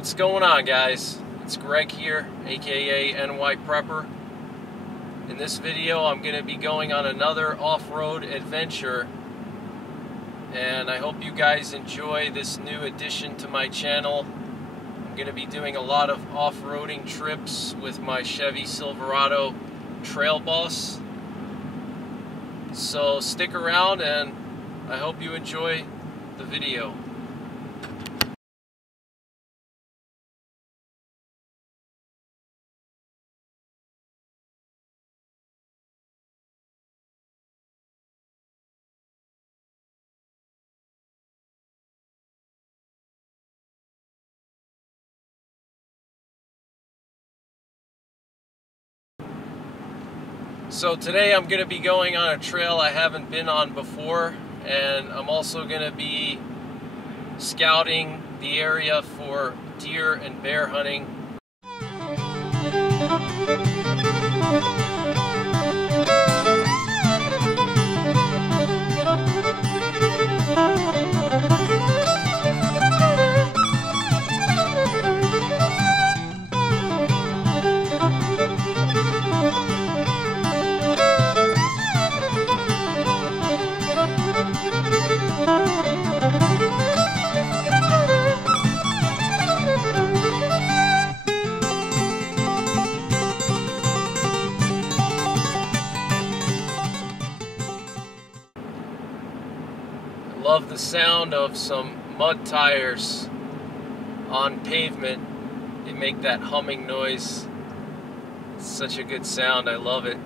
What's going on, guys? It's Greg here, aka NYPrepper. In this video I'm going to be going on another off-road adventure, and I hope you guys enjoy this new addition to my channel. I'm going to be doing a lot of off-roading trips with my Chevy Silverado Trail Boss. So stick around and I hope you enjoy the video. So today I'm going to be going on a trail I haven't been on before, and I'm also going to be scouting the area for deer and bear hunting. Love the sound of some mud tires on pavement. They make that humming noise. It's such a good sound. I love it.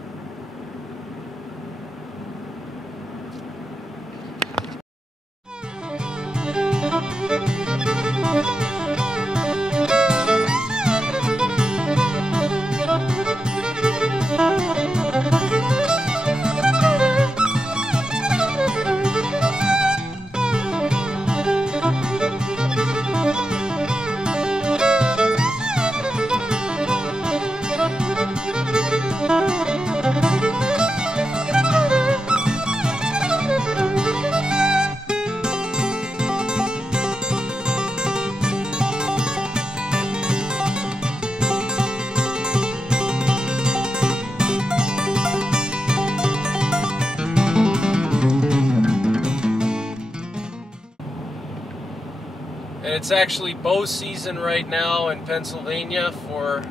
And it's actually bow season right now in Pennsylvania for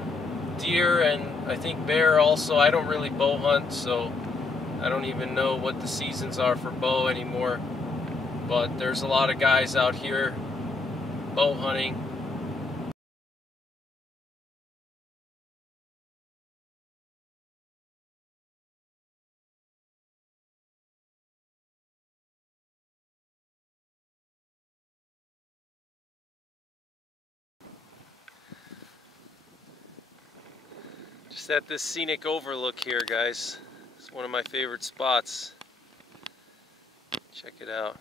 deer and I think bear also. I don't really bow hunt, so I don't even know what the seasons are for bow anymore. But there's a lot of guys out here bow hunting. Just at this scenic overlook here, guys. It's one of my favorite spots. Check it out.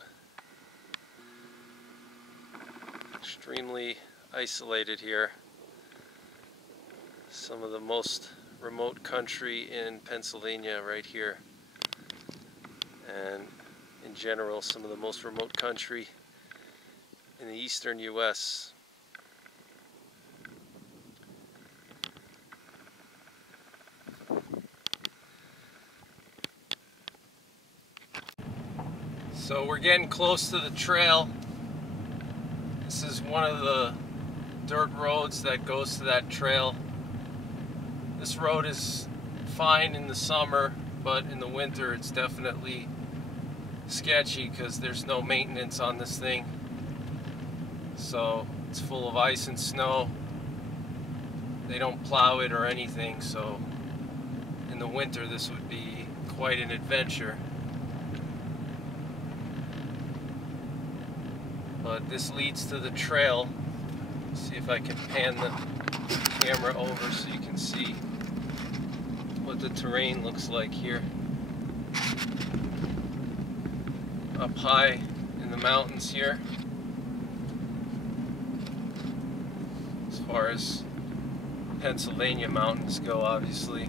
Extremely isolated here. Some of the most remote country in Pennsylvania right here. And in general, some of the most remote country in the eastern US. So we're getting close to the trail. This is one of the dirt roads that goes to that trail. This road is fine in the summer, but in the winter it's definitely sketchy because there's no maintenance on this thing. So it's full of ice and snow. They don't plow it or anything, so in the winter this would be quite an adventure. But this leads to the trail. See if I can pan the camera over so you can see what the terrain looks like here. Up high in the mountains here. As far as Pennsylvania mountains go, obviously.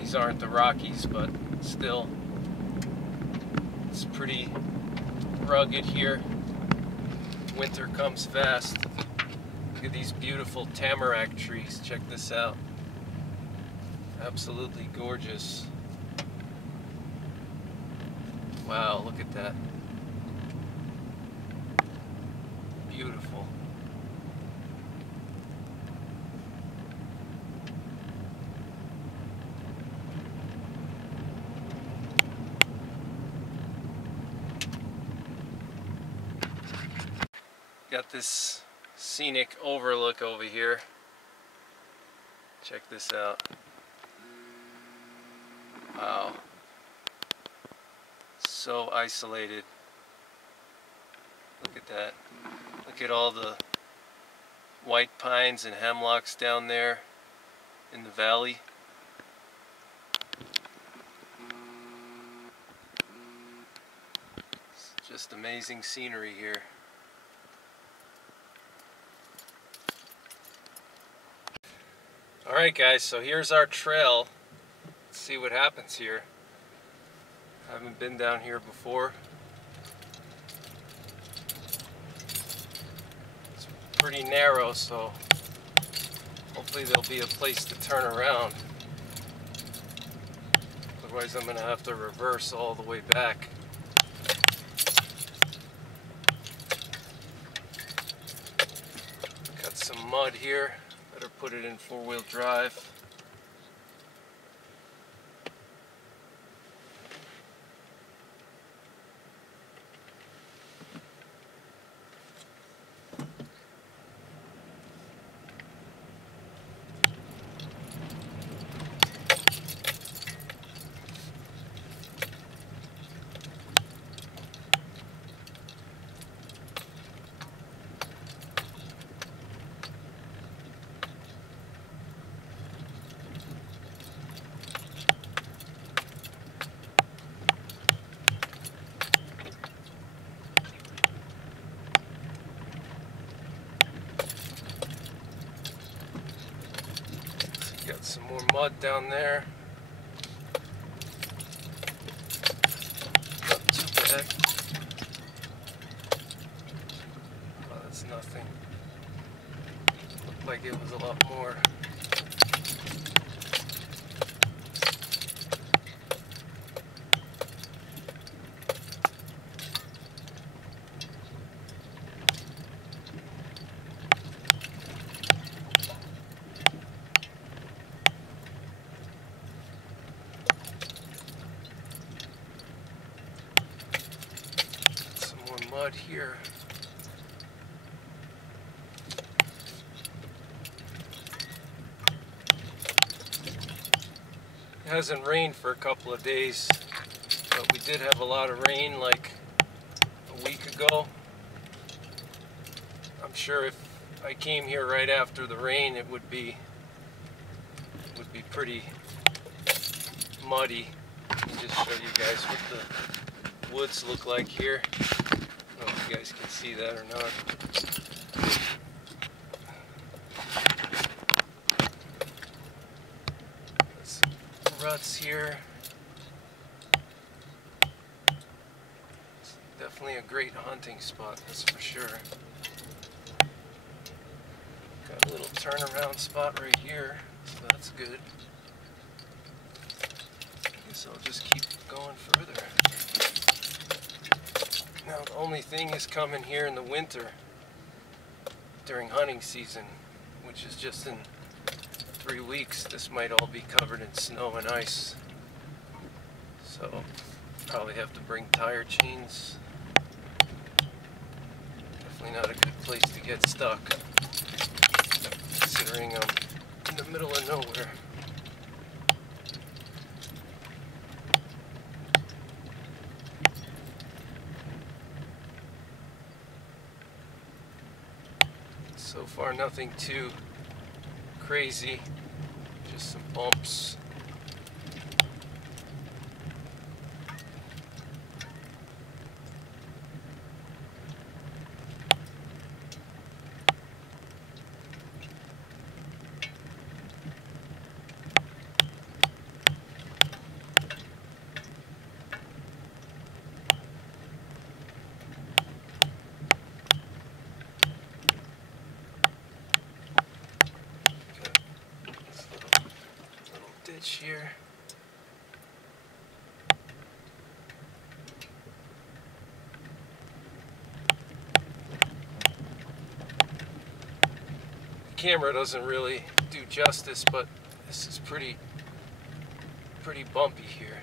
These aren't the Rockies, but still, it's pretty rugged here. Winter comes fast. Look at these beautiful tamarack trees. Check this out. Absolutely gorgeous. Wow, look at that. Beautiful. Got this scenic overlook over here. Check this out. Wow. So isolated. Look at that. Look at all the white pines and hemlocks down there in the valley. It's just amazing scenery here. Alright guys, so here's our trail. Let's see what happens here. I haven't been down here before. It's pretty narrow, so hopefully there'll be a place to turn around. Otherwise I'm going to have to reverse all the way back. Got some mud here. Better put it in four-wheel drive. Got some more mud down there. Not too bad. Oh, that's nothing. Looked like it was a lot more. Mud here. It hasn't rained for a couple of days, but we did have a lot of rain like a week ago. I'm sure if I came here right after the rain, it would be pretty muddy. Let me just show you guys what the woods look like here. I don't know if you guys can see that or not. There's ruts here. It's definitely a great hunting spot, that's for sure. Got a little turnaround spot right here, so that's good. I guess I'll just keep going further. Now the only thing is coming here in the winter during hunting season, which is just in 3 weeks. This might all be covered in snow and ice. So probably have to bring tire chains. Definitely not a good place to get stuck, considering I'm in the middle of nowhere. So far nothing too crazy, just some bumps. ditch here. The camera doesn't really do justice, but this is pretty bumpy here.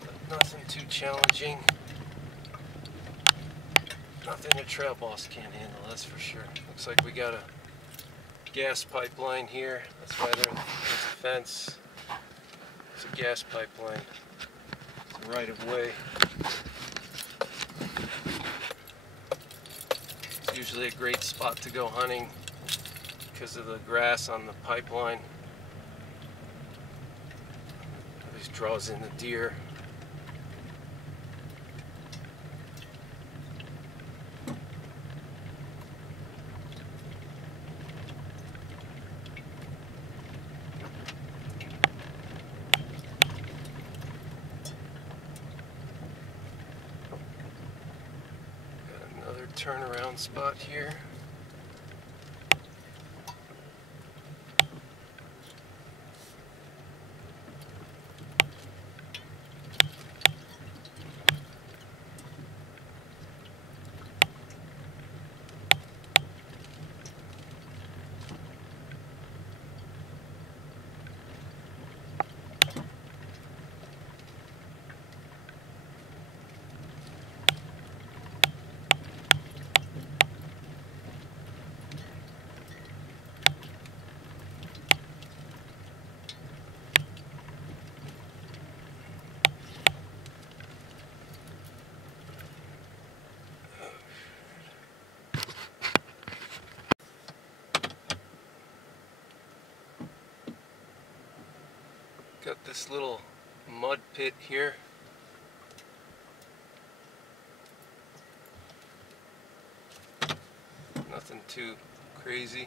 But nothing too challenging. Nothing a trail boss can't handle, that's for sure. Looks like we got a gas pipeline here. That's why there's a fence. It's a gas pipeline. It's a right of way. It's usually a great spot to go hunting because of the grass on the pipeline. Always draws in the deer. Turnaround spot here. Got this little mud pit here. Nothing too crazy.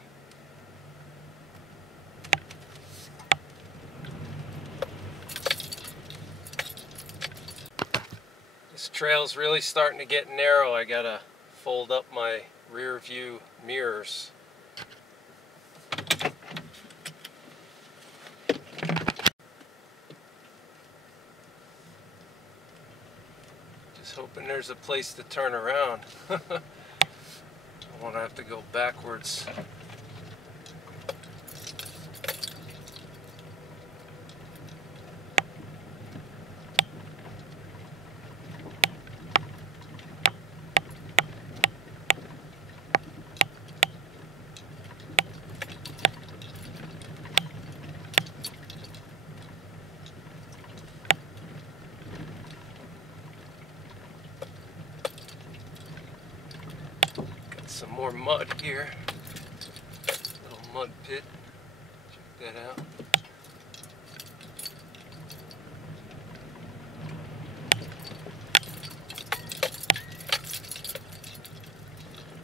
This trail's really starting to get narrow. I gotta fold up my rear view mirrors. Hoping there's a place to turn around. I won't have to go backwards. Some more mud here. Little mud pit. Check that out.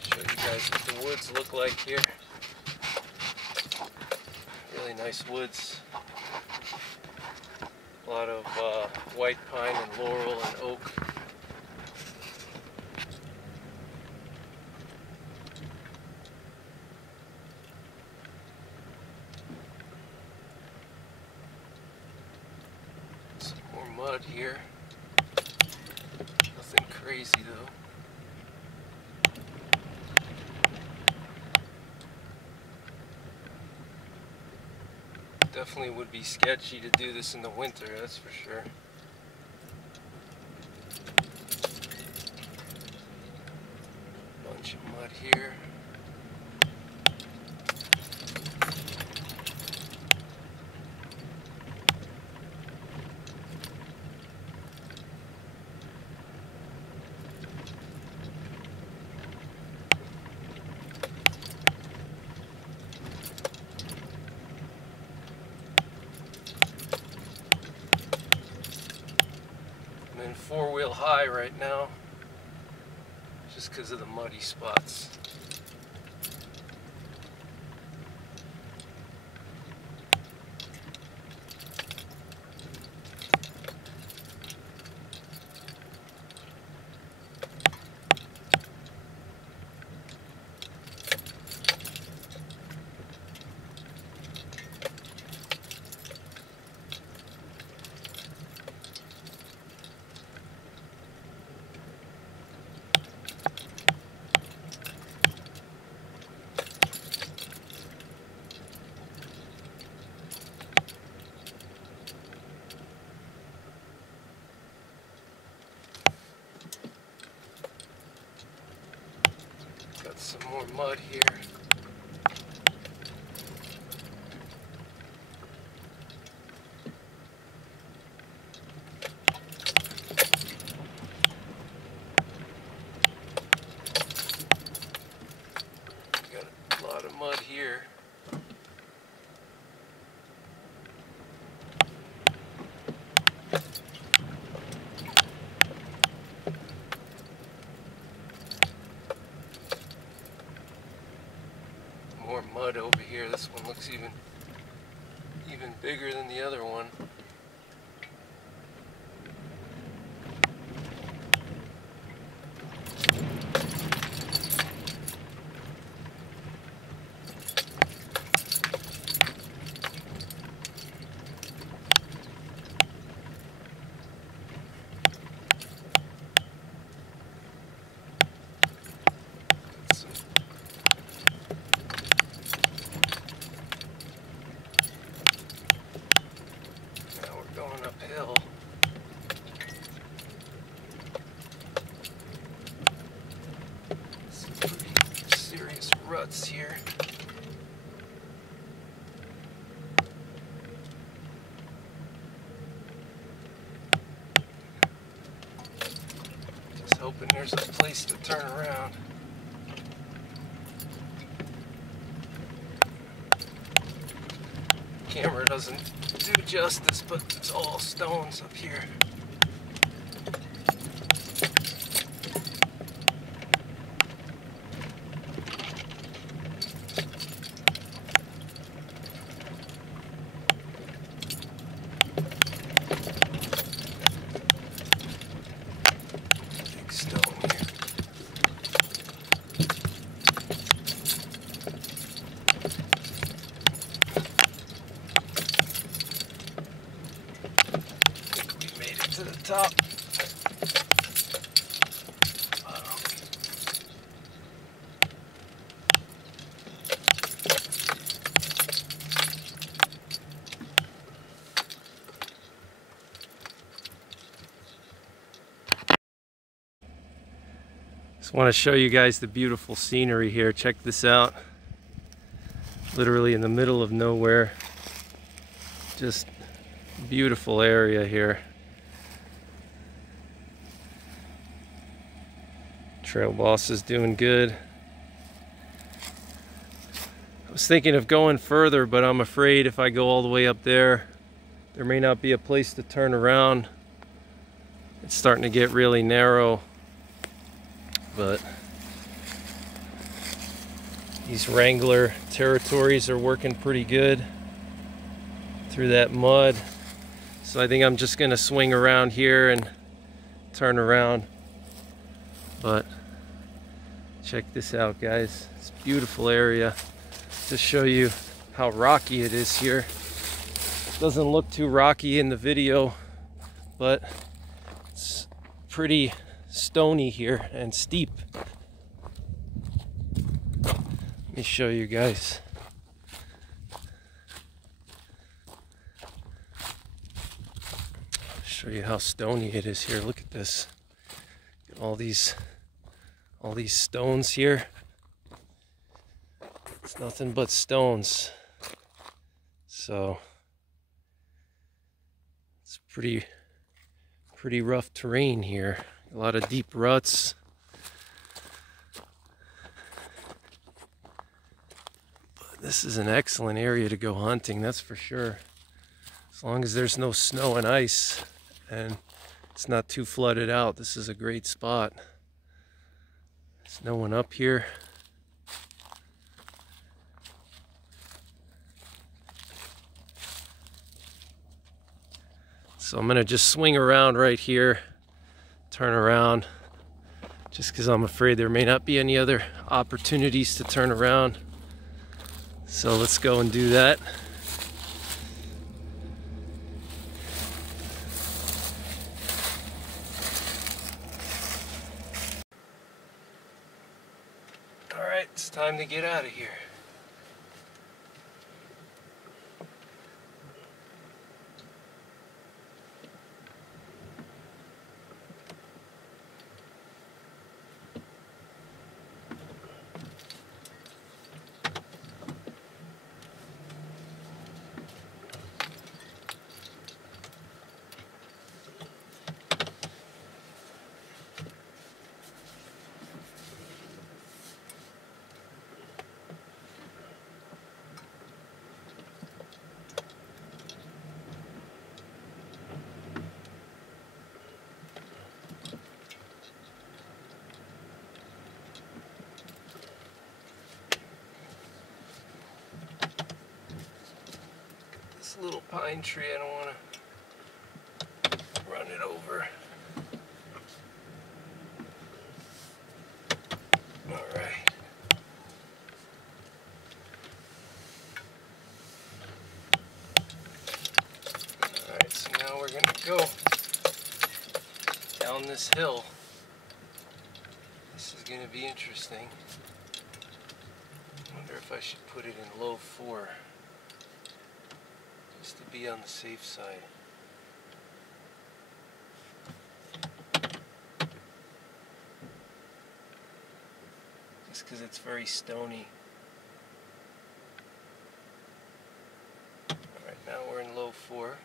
Show you guys what the woods look like here. Really nice woods. A lot of white pine and laurel and oak. Mud here. Nothing crazy though. Definitely would be sketchy to do this in the winter, that's for sure. Bunch of mud here. I'm in four-wheel high right now, just because of the muddy spots. More mud here. Got a lot of mud here. More mud over here. This one looks even bigger than the other one. Going uphill. Some pretty serious ruts here. Just hoping there's a place to turn around. Camera doesn't do justice, but it's all stones up here. Big stone here. To the top. Just want to show you guys the beautiful scenery here. Check this out. Literally in the middle of nowhere. Just beautiful area here. Trail boss is doing good. I was thinking of going further, but I'm afraid if I go all the way up there, there may not be a place to turn around. It's starting to get really narrow, but these Wrangler territories are working pretty good through that mud. So I think I'm just gonna swing around here and turn around. But check this out, guys. It's a beautiful area. To show you how rocky it is here. Doesn't look too rocky in the video, but it's pretty stony here and steep. Let me show you guys. Show you how stony it is here. Look at this. All these stones here. It's nothing but stones. So it's pretty rough terrain here. A lot of deep ruts. But this is an excellent area to go hunting, that's for sure. As long as there's no snow and ice and it's not too flooded out, this is a great spot. There's no one up here. So I'm gonna just swing around right here, turn around, just because I'm afraid there may not be any other opportunities to turn around. So let's go and do that. All right, it's time to get out of here. This little pine tree, I don't want to run it over. Alright. Alright, so now we're going to go down this hill. This is going to be interesting. I wonder if I should put it in low 4. Just to be on the safe side. Just because it's very stony. Alright, now we're in low 4.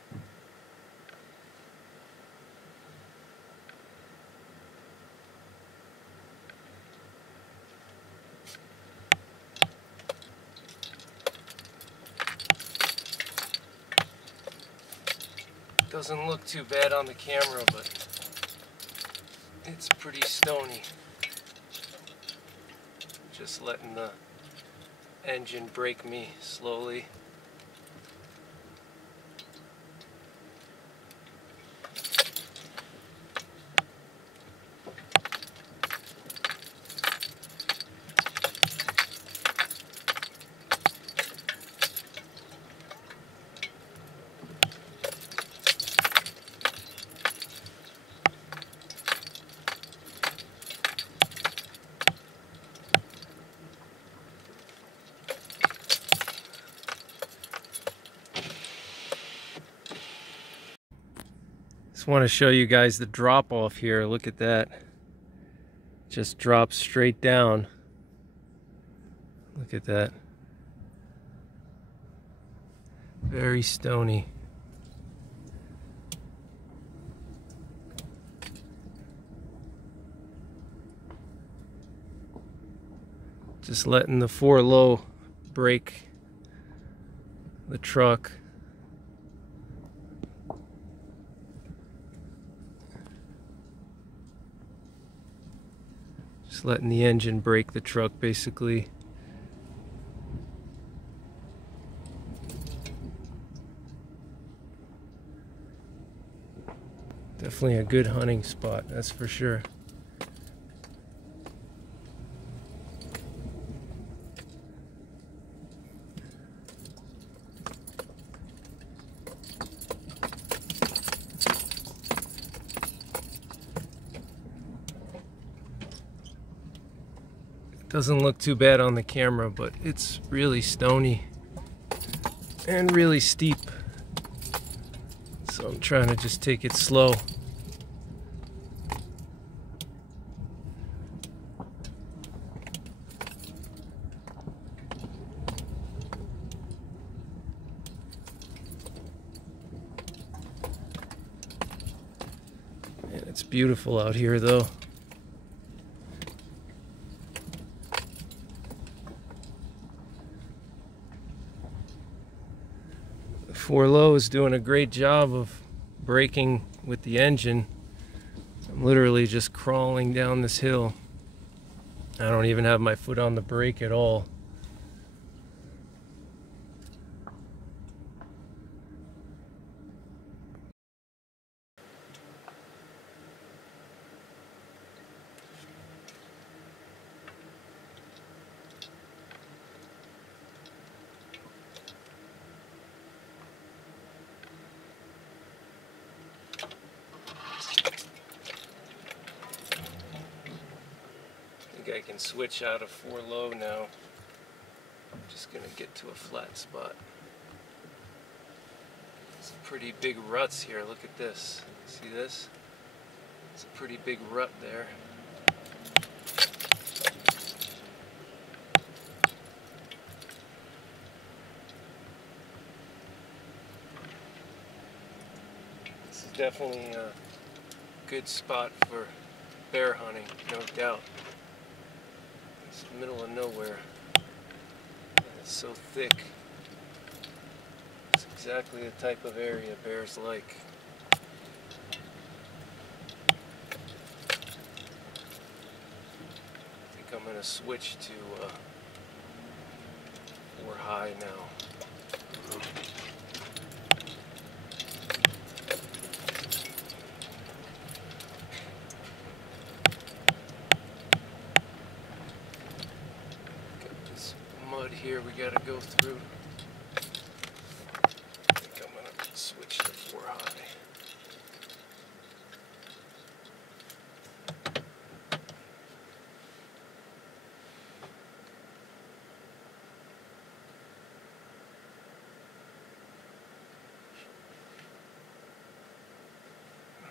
Doesn't look too bad on the camera, but it's pretty stony. Just letting the engine brake me slowly. Just want to show you guys the drop off here. Look at that. Just drops straight down. Look at that. Very stony. Just letting the 4 low brake the truck. Just letting the engine brake the truck, basically. Definitely a good hunting spot, that's for sure. Doesn't look too bad on the camera, but it's really stony and really steep. So I'm trying to just take it slow. And it's beautiful out here though. The 4 low is doing a great job of braking with the engine. I'm literally just crawling down this hill. I don't even have my foot on the brake at all. I can switch out of 4 low now. I'm just gonna get to a flat spot. Some pretty big ruts here. Look at this. See this? It's a pretty big rut there. This is definitely a good spot for bear hunting, no doubt. It's the middle of nowhere. And it's so thick. It's exactly the type of area bears like. I think I'm going to switch to 4 high now. mud here we gotta go through. I think I'm gonna switch to 4 high.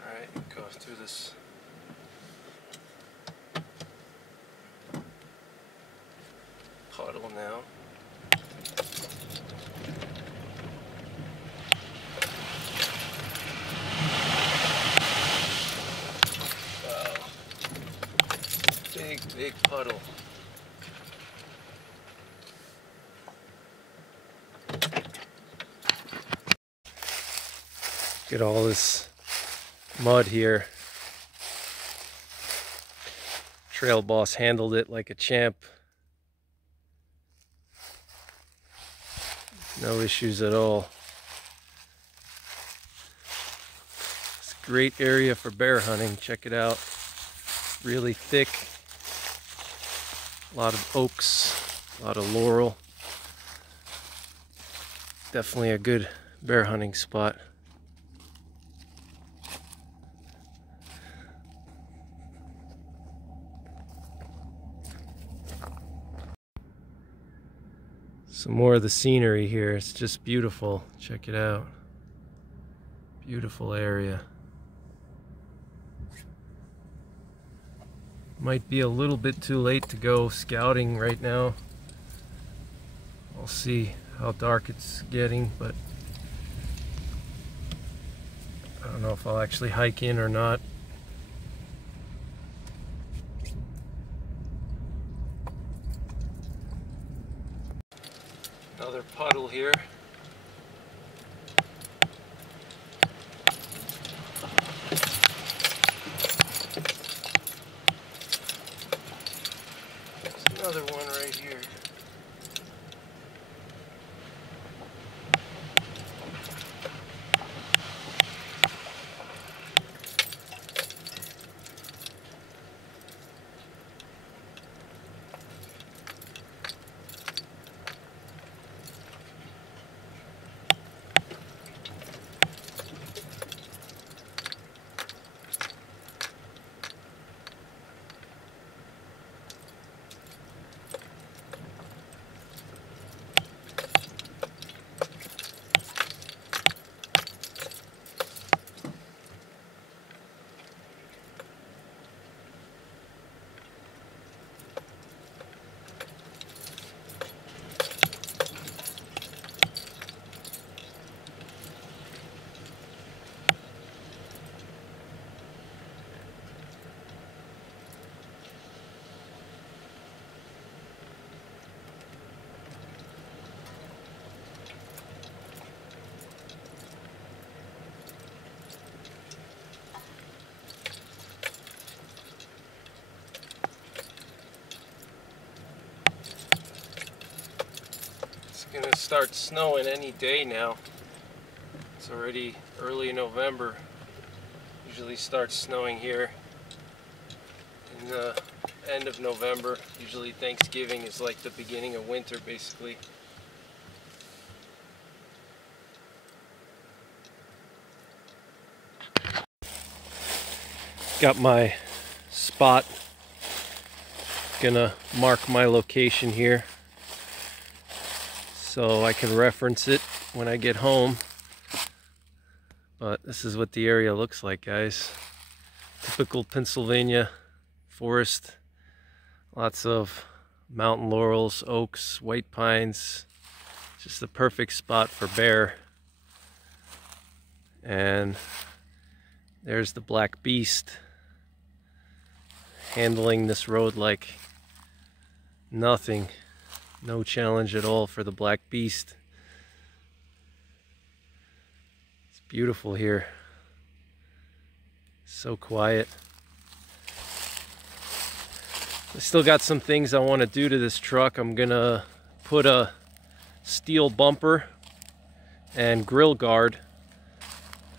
Alright, go through this puddle now. Wow. Big puddle. Look at all this mud here. Trail boss handled it like a champ. No issues at all. It's a great area for bear hunting. Check it out. Really thick. A lot of oaks, a lot of laurel. Definitely a good bear hunting spot. Some more of the scenery here. It's just beautiful. Check it out. Beautiful area. Might be a little bit too late to go scouting right now. I'll see how dark it's getting, but I don't know if I'll actually hike in or not. Another puddle here. There's another one right here. It's gonna start snowing any day now. It's already early November. Usually starts snowing here in the end of November. Usually Thanksgiving is like the beginning of winter, basically. Got my spot. Gonna mark my location here so I can reference it when I get home. But this is what the area looks like, guys. Typical Pennsylvania forest. Lots of mountain laurels, oaks, white pines. Just the perfect spot for bear. And there's the black beast handling this road like nothing. No challenge at all for the black beast. It's beautiful here. So quiet. I still got some things I want to do to this truck. I'm gonna put a steel bumper and grill guard.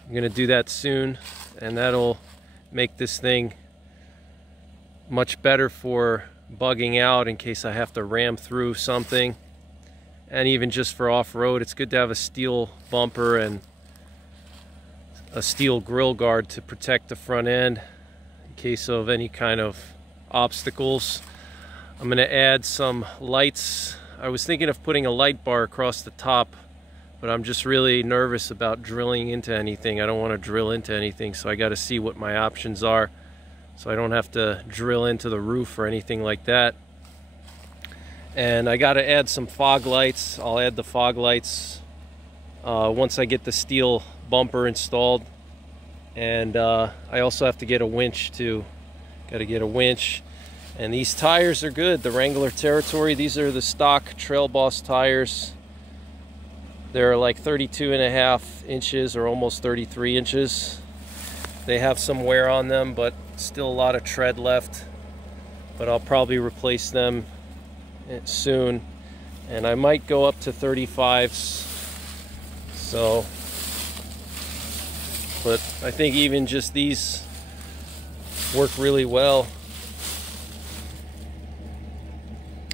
I'm gonna do that soon, and that'll make this thing much better for bugging out in case I have to ram through something. and even just for off-road, it's good to have a steel bumper and a steel grill guard to protect the front end in case of any kind of obstacles. I'm going to add some lights. I was thinking of putting a light bar across the top, but I'm just really nervous about drilling into anything. I don't want to drill into anything, so I got to see what my options are so I don't have to drill into the roof or anything like that. And I got to add some fog lights. I'll add the fog lights once I get the steel bumper installed. And I also have to get a winch too. Got to get a winch. And these tires are good, the Wrangler Territory. These are the stock Trail Boss tires. They're like 32.5 inches or almost 33 inches. They have some wear on them, but still a lot of tread left. But I'll probably replace them soon. And I might go up to 35s. So, but I think even just these work really well.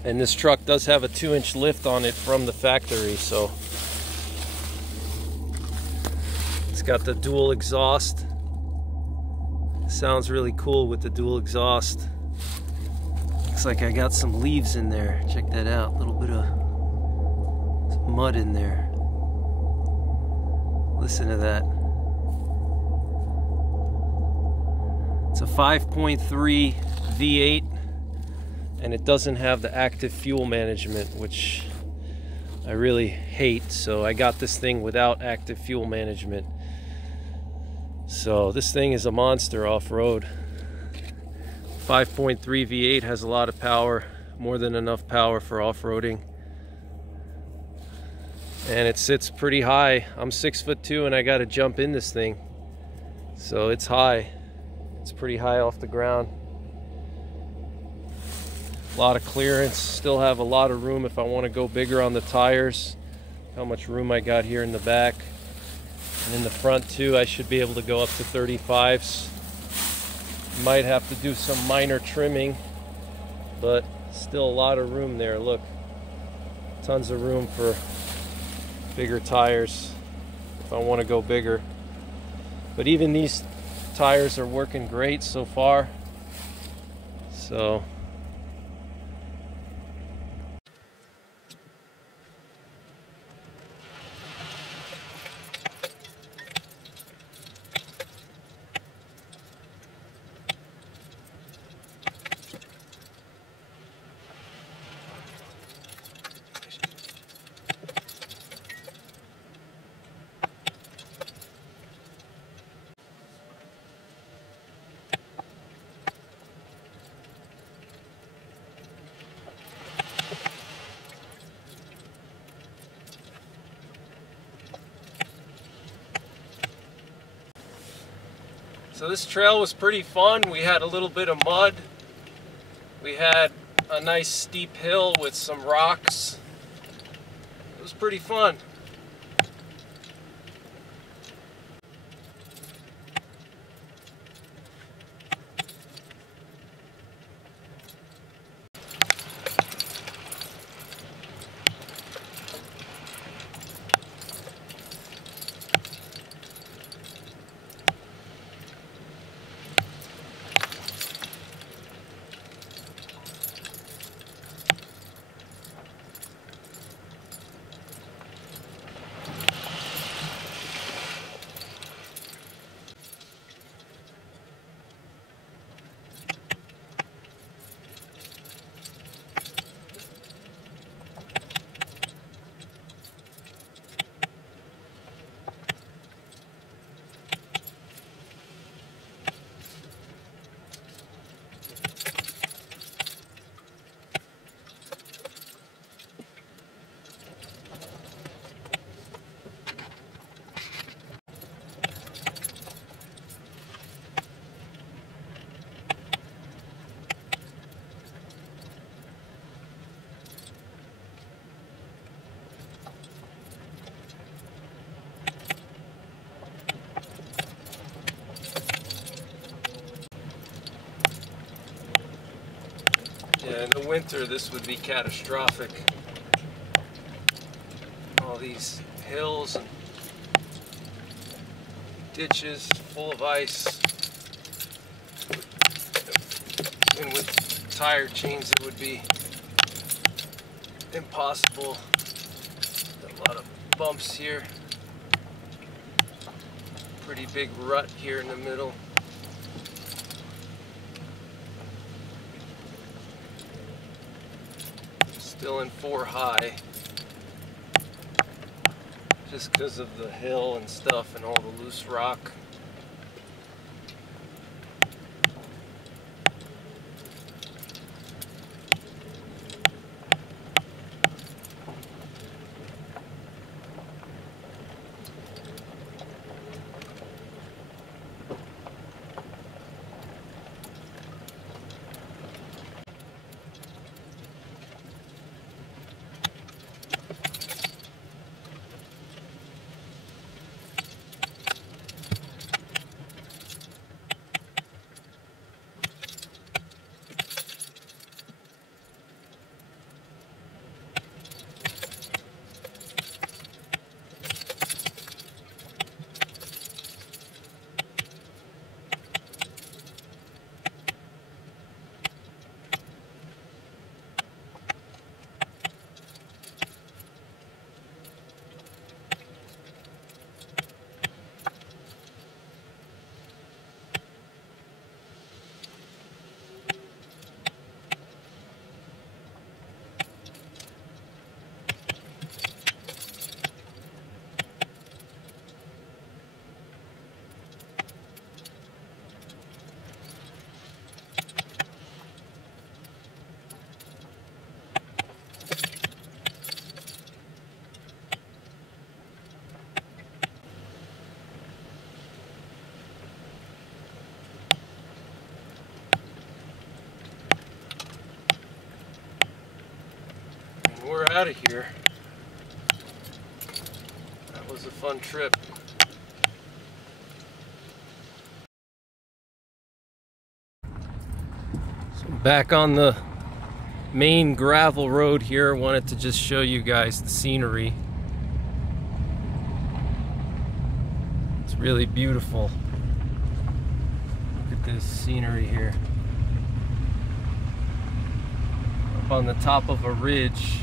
And this truck does have a 2-inch lift on it from the factory, so it's got the dual exhaust. Sounds really cool with the dual exhaust. Looks like I got some leaves in there. Check that out. A little bit of mud in there. Listen to that. It's a 5.3 V8. And it doesn't have the active fuel management, which I really hate. So I got this thing without active fuel management. So this thing is a monster off-road. 5.3 V8 has a lot of power, more than enough power for off-roading. And it sits pretty high. I'm 6'2" and I got to jump in this thing. So it's high. It's pretty high off the ground. A lot of clearance, still have a lot of room if I want to go bigger on the tires. How much room I got here in the back. And in the front too, I should be able to go up to 35s. Might have to do some minor trimming, but still a lot of room there. Look, tons of room for bigger tires if I want to go bigger. But even these tires are working great so far. So So this trail was pretty fun. We had a little bit of mud. We had a nice steep hill with some rocks. It was pretty fun. Yeah, in the winter this would be catastrophic. these hills and ditches full of ice. And with tire chains it would be impossible. Got a lot of bumps here. Pretty big rut here in the middle. Still in 4 high. Just because of the hill and stuff and all the loose rock. We're out of here. That was a fun trip. So back on the main gravel road here. I wanted to just show you guys the scenery. It's really beautiful. Look at this scenery here. Up on the top of a ridge.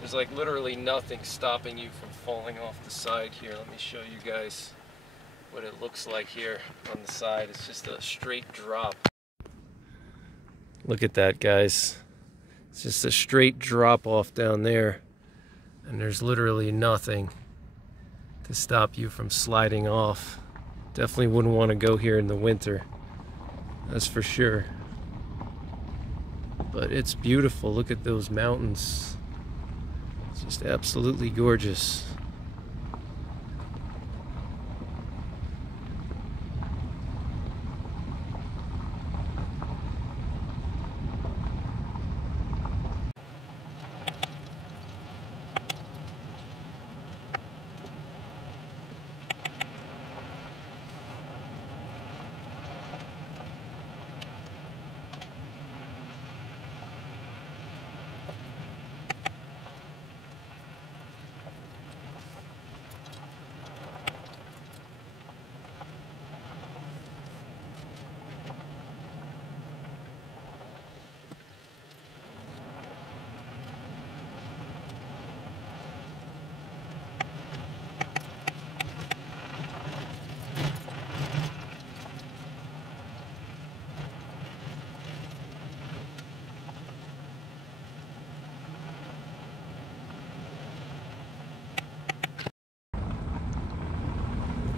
There's like literally nothing stopping you from falling off the side here. Let me show you guys what it looks like here on the side. It's just a straight drop. Look at that, guys. It's just a straight drop off down there. And there's literally nothing to stop you from sliding off. Definitely wouldn't want to go here in the winter. That's for sure. But it's beautiful. Look at those mountains. Just absolutely gorgeous.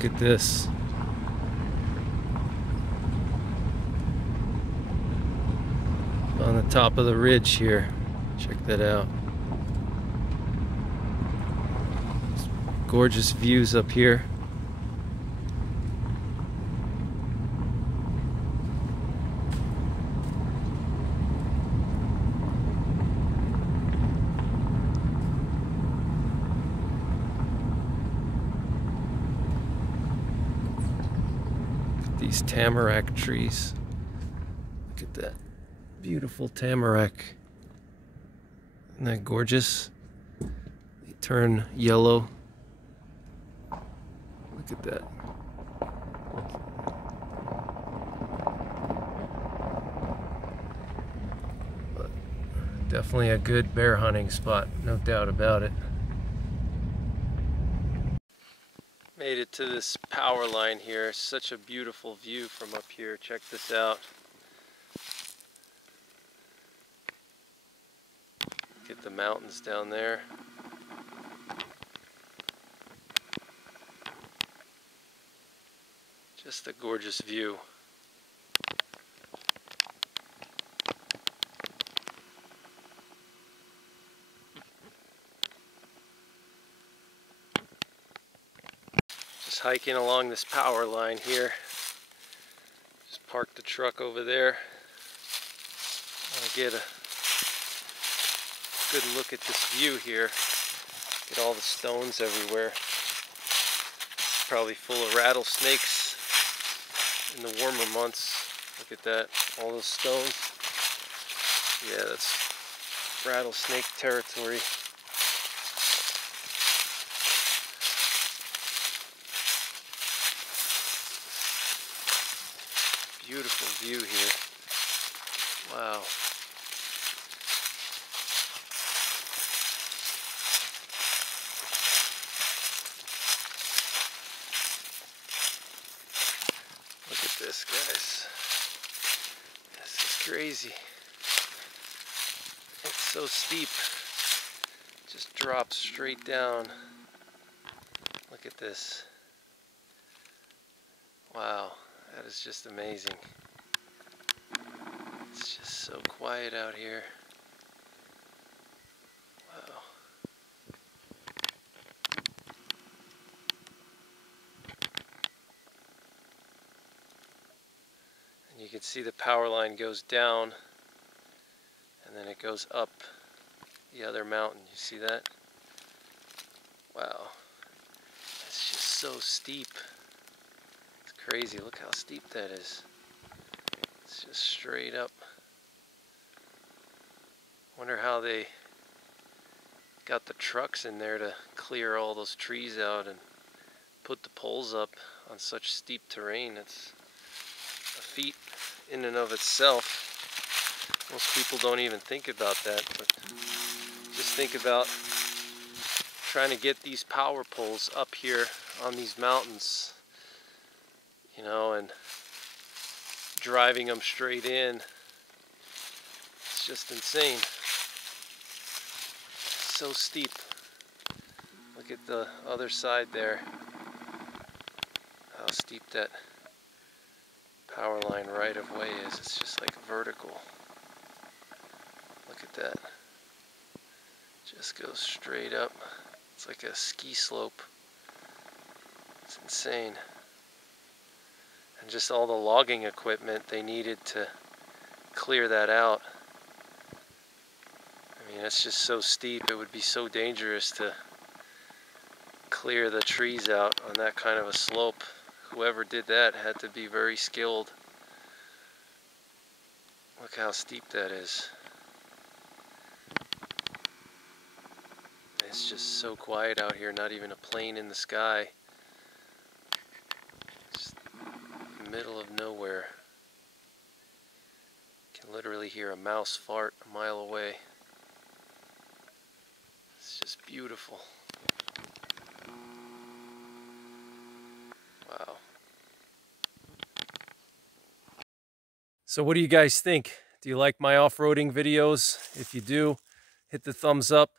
Look at this. On the top of the ridge here. Check that out. Gorgeous views up here. these tamarack trees. Look at that beautiful tamarack. Isn't that gorgeous? They turn yellow. Look at that. But definitely a good bear hunting spot, no doubt about it. Made it to this power line here. Such a beautiful view from up here. Check this out. Get the mountains down there. Just a gorgeous view. Just hiking along this power line here. Just parked the truck over there. I'll get a good look at this view here. Get all the stones everywhere. It's probably full of rattlesnakes in the warmer months. Look at that, all those stones. Yeah, that's rattlesnake territory. Beautiful view here. Wow. Look at this, guys. This is crazy. It's so steep. Just drops straight down. Look at this. Wow, that is just amazing. It's just so quiet out here. Wow. And you can see the power line goes down and then it goes up the other mountain. You see that? Wow. It's just so steep. It's crazy. Look how steep that is. It's just straight up. Wonder how they got the trucks in there to clear all those trees out and put the poles up on such steep terrain. It's a feat in and of itself. Most people don't even think about that, but just think about trying to get these power poles up here on these mountains, you know, and driving them straight in. It's just insane. So steep. Look at the other side there. How steep that power line right of way is. It's just like vertical. Look at that. Just goes straight up. It's like a ski slope. It's insane. And just all the logging equipment they needed to clear that out. I mean, it's just so steep, it would be so dangerous to clear the trees out on that kind of a slope. Whoever did that had to be very skilled. Look how steep that is. It's just so quiet out here, not even a plane in the sky. Just middle of nowhere. You can literally hear a mouse fart a mile away. It's just beautiful. Wow. So what do you guys think? Do you like my off-roading videos? If you do, hit the thumbs up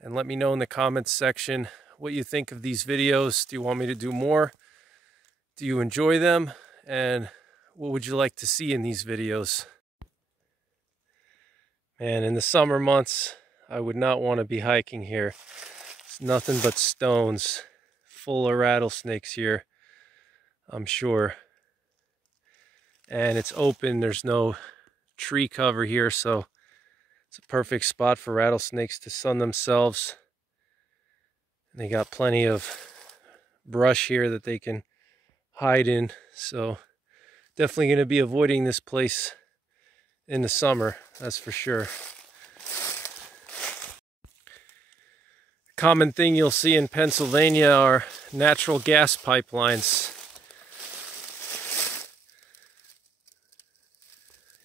and let me know in the comments section what you think of these videos. Do you want me to do more? Do you enjoy them? And what would you like to see in these videos? Man, in the summer months, I would not want to be hiking here. It's nothing but stones, full of rattlesnakes here, I'm sure. And it's open, there's no tree cover here, so it's a perfect spot for rattlesnakes to sun themselves. And they got plenty of brush here that they can hide in, so Definitely going to be avoiding this place in the summer, that's for sure. Common thing you'll see in Pennsylvania are natural gas pipelines.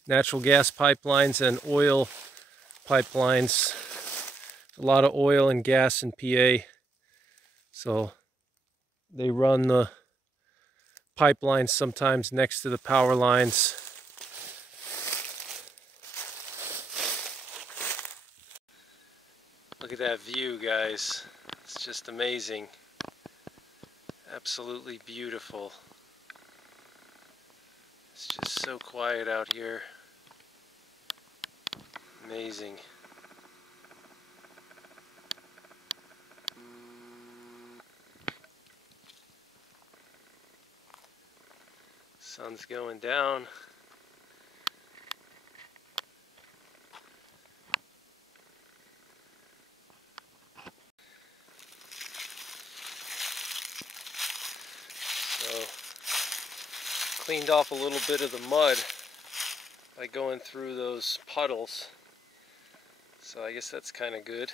Natural gas pipelines and oil pipelines. A lot of oil and gas in PA. So they run the pipelines sometimes next to the power lines. Look at that view, guys. It's just amazing. Absolutely beautiful. It's just so quiet out here. Amazing. Sun's going down. So, cleaned off a little bit of the mud by going through those puddles. So I guess that's kind of good.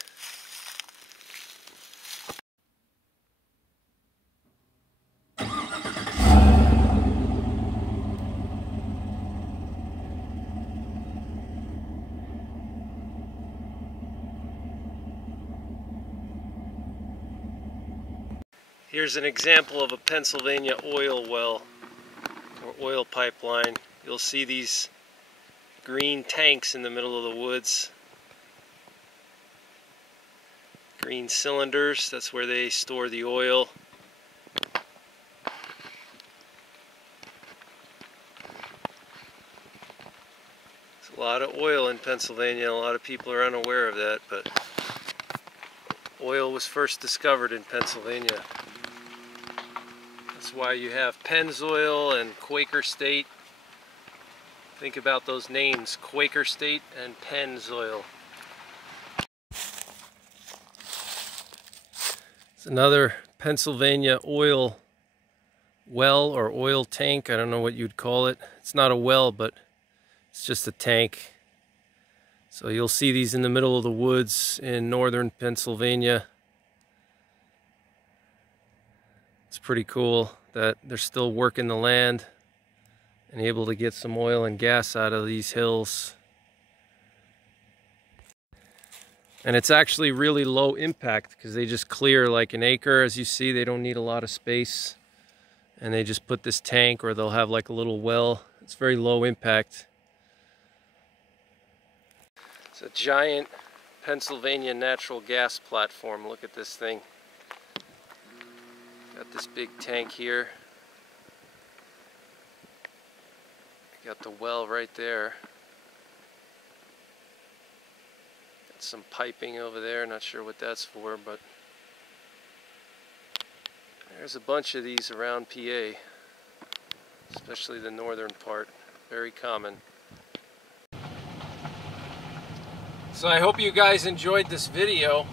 Here's an example of a Pennsylvania oil well or oil pipeline. You'll see these green tanks in the middle of the woods. Green cylinders, that's where they store the oil. There's a lot of oil in Pennsylvania. A lot of people are unaware of that, but oil was first discovered in Pennsylvania. That's why you have Pennzoil and Quaker State. Think about those names, Quaker State and Pennzoil. It's another Pennsylvania oil well or oil tank. I don't know what you'd call it. It's not a well, but it's just a tank. So you'll see these in the middle of the woods in northern Pennsylvania. It's pretty cool that they're still working the land and able to get some oil and gas out of these hills. And it's actually really low impact because they just clear like an acre. As you see, they don't need a lot of space. And they just put this tank, or they'll have like a little well. It's very low impact. It's a giant Pennsylvania natural gas platform. Look at this thing. Got this big tank here. Got the well right there. Got some piping over there, not sure what that's for, but there's a bunch of these around PA, especially the northern part. Very common. So I hope you guys enjoyed this video.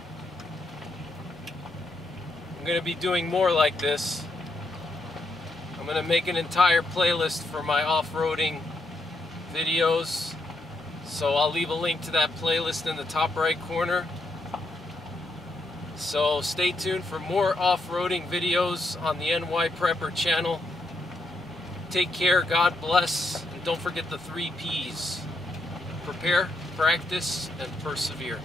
I'm going to be doing more like this. I'm going to make an entire playlist for my off-roading videos. So I'll leave a link to that playlist in the top right corner. So stay tuned for more off-roading videos on the NYPrepper channel. Take care, God bless, and don't forget the 3 Ps. Prepare, practice, and persevere.